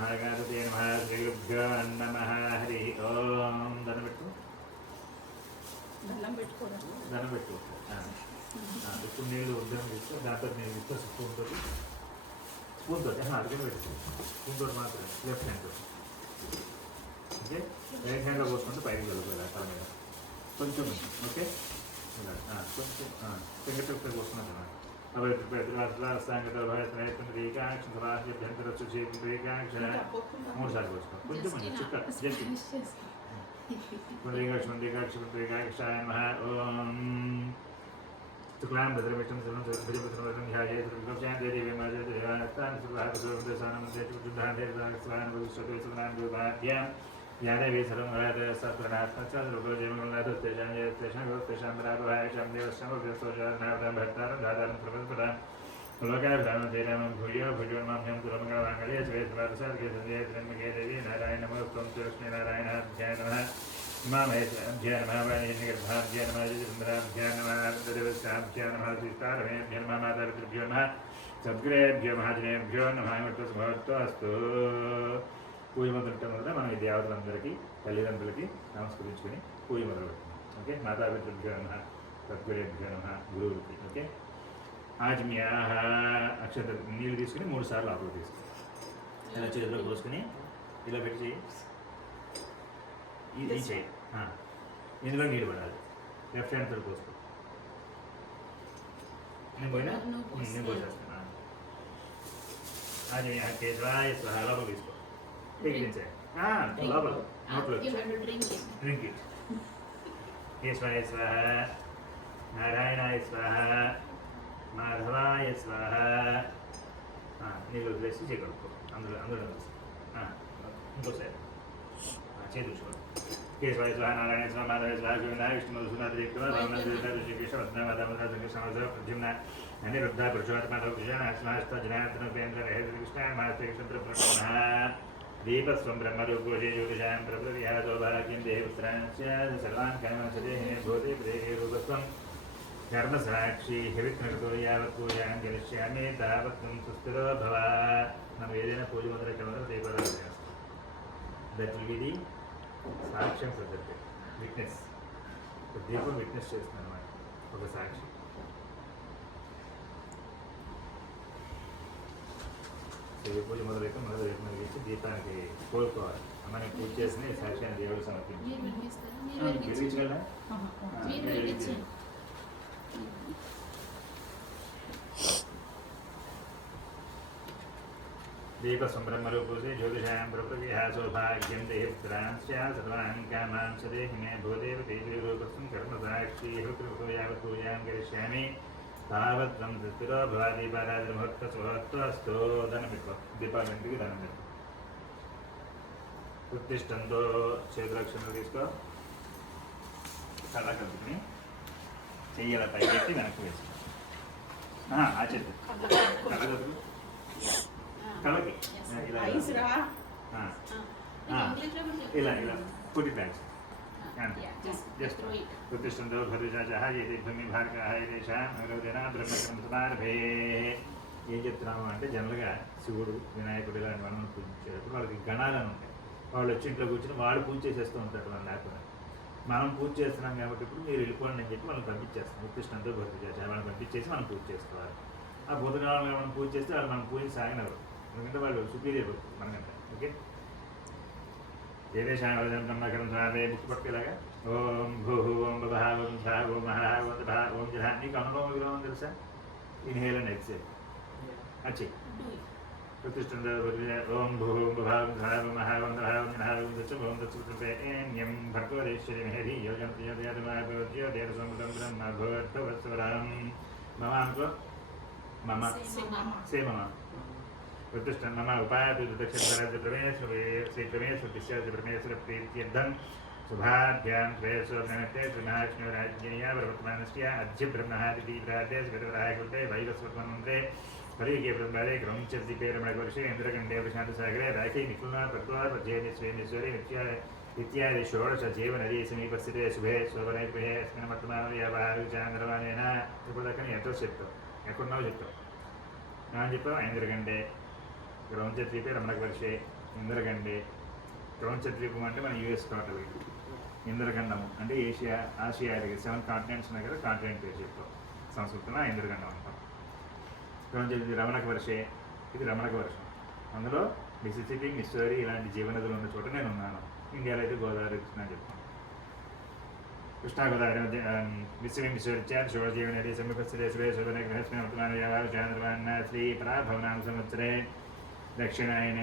महागणपते नमः श्रीगुरुभ्यो नमः हरि ओम దండం పెట్టు ఇప్పుడు నీళ్ళు ఉద్యోగం తీసుకో దాంతో నేను ఇస్తా స్పూన్తో అడుగుని పెట్టు స్పూన్తో మాత్రం లెఫ్ట్ హ్యాండ్తో ఓకే రైట్ హ్యాండ్లో పోసుకుంటే పైకి వెళ్ళిపోయి తల మీద కొంచెం ఓకే కొంచెం ఫింగర్ టిప్స్ పోసుకున్నాను మూడు సార్లు పోసుకో కొంచెం చుక్క ఓం शुक्लां भद्रमिष्टं सर्वं भजभद्रवदं ध्यायेत् सर्वं देवी माजदेवास्तान् सुभाहृदसानमदेशुद्धान्तेर्दास्वानवदुष्टोत्सवान् यादेवी सर्वं वरादस्तात्प्रणात्मचारुभोजेमङ्गलादस्तेषां बराभवायशं देवस्यमभ्यस्तोजानावदां भक्तारं दातारं सर्वस्पदां लोकाभिधानं भूयो भुजोन्माभ्यं कुलमङ्गलमाङ्गल्ये श्वेतवारसार्गे सन्ध्ये त्र्यम्बके देवी नारायण नमोऽस्तुं लक्ष्मी नारायणाभ्याय नमः मामहेभ्य नमः वाणिनिर्भाभ्य नमः चन्द्राभ्य नमः देवस्याभ्य नमः सीतारमेभ्य नमः मातापितृभ्यो नमः सद्गुरेभ्यो महाजनेभ्यो नमः अस्तु పూజ మొదలుపెట్టడం వల్ల మనం ఈ దేవతలందరికీ తల్లిదండ్రులకి నమస్కరించుకొని పూజ మొదలుపెట్టాం ఓకే మాతాపితృభ్యో నమః సద్గురేభ్యో నమః గురువులకి ఓకే ఆజ్ మీ అక్షత నీళ్ళు తీసుకుని 3 సార్లు లోపల తీసుకుని ఇలా చేతిలో పోసుకుని ఇలా పెట్టి ఇది చేయి ఇందులో నీళ్ళు పడాలి లెఫ్ట్ హ్యాండ్ తోటి పోసుకో నేను పోయినా నేను పోసేస్తాను అది కేజీవాయ లోపల తీసుకో లోపల నోట్లో డ్రింక్ ఇట్ కేశవాయ స్వాహ నారాయణాయ స్వాహ మాధవాయ స్వాహ నీళ్ళు వదిలేసి చేయగలుగుకో అందులో ఇంకోసారి చేతుకోండి కేశవాయ స్వాహ నారాయణ స్వాహ మాధవాయ స్వాహ గోవిందాయ విష్ణు మధుసూదన శ్రీకృష్ణ ఋషికేశ ప్రద్యుమ్న అనిరుద్ధ పురుషోత్తమ జనార్దన కృష్ణ మహాశ్రీకృష్ణ दीपस्वं ब्रह्मरूपोषे ज्योतिषां प्रभृतिहासो भाग्यं देवस्त्रांश्च सर्वान् कामांशते भूते प्रेये रूपस्वं कर्मसाक्षी हिविघ्नकृतो यावत् पूजां करिष्यामि तावत् त्वं सुस्थिरो भव మనం ఏదైనా పూజ మొదలెట్టడం దీపారాధన చేస్తాం దట్ విల్ బి ది సాక్ష్యం సబ్జెక్ట్ విట్నెస్ దీపం విట్నెస్ చేస్తుంది అన్నమాట ఒక సాక్షి పూజ మొదలైతే మొదలు రేపు మనకి దీపానికి కోరుకోవాలి అమ్మని పూజ చేసి సాక్ష్యాన్ని దేవుడు సమర్పించాలి దీపస్వం బ్రహ్మరూపే జ్యోతిషాం ప్రకృతిహాసో భాగ్యం దేహపుత్రాంశ్చ సర్వాణి కామాంశదే హిమే భూదేవ తేజరూపస్వం కర్మసాక్షి యావత్ పూజాం కరిష్యామి తావత్వం స్థిరో భవ దీపారాధన ముహూర్త సుహూర్తస్తు ధనం పెట్టుకో దీపాలంటికి ధనం పెట్టుకో ఉత్తిష్టంతో చేతులక్షణలు తీసుకో కళ్ళ కలుపుకుని చెయ్యాల పైకెత్తి వెనక్కి వేసుకో ఆ చేతి కళ్ళ కలుపు కళ్ళకి ఇలా ఇలా పుట్టి బ్యాగ్స్ प्रतिष्ठन्तो भद्रजाजः ये भूमि भार्गः ఏషాం బ్రహ్మసమారభే ఏం చెప్తున్నాము అంటే జనరల్గా శివుడు వినాయకుడు ఇలాంటి మనం పూజించేటప్పుడు వాళ్ళకి గణాలను ఉంటాయి వాళ్ళు వచ్చి ఇంట్లో కూర్చొని వాళ్ళు పూజ చేసేస్తూ ఉంటారు వాళ్ళు లేకుండా మనం పూజ చేస్తున్నాం కాబట్టి ఇప్పుడు మీరు వెళ్ళిపోండి అని చెప్పి వాళ్ళని పంపించేస్తాం ఉత్తిష్టంతో భద్రజాజ వాళ్ళని పంపించేసి మనం పూజ చేసుకోవాలి ఆ భూతగణాలను మనం పూజ చేస్తే వాళ్ళు మనం పూజ సాగినవారు ఎందుకంటే వాళ్ళు సుపీరియర్ మనకంటే ఓకే ఏదేశాం బ్రహ్మకరంధారే బుక్ పట్టుకెలాగా ఓం భూ ఓం బభ ఓం ఝ ఓం మహ ఓం దభ ఓం జహ నీకు అనుభవం విగ్రహం తెలుసా ఇన్హేల్ అండ్ ఎక్సేల్ అచ్చి ప్రతిష్ఠిత ఓం భూ ఓం బభ ఓం ఝ ఓం మహ ఓం దభ ఓం జహ ఓం దచ్చ ఓం దచ్చం భర్గవరేశ్వరి మెహరి యోగం ప్రియోదయాదమాభ్యో దేవసముద్రం బ్రహ్మ భూర్భవత్సవరం మమ అనుకో మమ సే మమ प्रतिष्ठन मम उपायतु दक्षिणराज्य श्रीप्रमेश्वर परमेश्वर प्रीत्यर्थं शुभाभ्यां श्रेयस्वर्णनते श्रीमहालक्ष्मीराज्ञया वर्तमानस्य अद्य ब्रह्महादितीव्राते स्वर्गराय कृते वैवस्वत्मन्त्रे परिगे ब्रह्मरे क्रौञ्चदीपे रमणवर्षे इन्द्रगण्डे प्रशान्तसागरे राखी निपुणा पद्मा पद्येश्वरी इत्यादि षोडश जीवनदी समीपस्थिते शुभे शोभनैर्गृहे अस्मिन् वर्तमाने व्यापारविचारनिर्माणेन ఇప్పుడు దాకా నీ అడ్రస్ చెప్తావు ఎక్కడున్నావు చెప్తావు నా చెప్పావు ఇంద్రగండే గ్రౌంచద్వీపే రమణవర్షే ఇంద్రగండే, ప్రపంచ ద్వీపం అంటే మన యూఎస్ టోటల్. ఇంద్రగండం అంటే ఆసియా 7 కాంటినెంట్స్ ఉన్నాయి కదా, కాంటినెంట్ పేరు చెప్తాం సంస్కృతంలో ఇంద్రగండం అంటాం. ప్రపంచ రమణక వర్షే, ఇది రమణక వర్షం. అందులో మిసిసిపి, మిస్సోరీ ఇలాంటి జీవనదులు ఉన్న చోట నేను ఉన్నాను. ఇండియాలో అయితే గోదావరి కృష్ణ చెప్తాను. కృష్ణా గోదావరి మధ్య మిస్సోరీ షోడజీవనది సమీపస్థితే సురేశ్వరనే గృహస్మిన్ వర్తమాన వ్యవహార చాంద్రమాన శ్రీ పరాభవనామ సంవత్సరే దక్షిణాయనే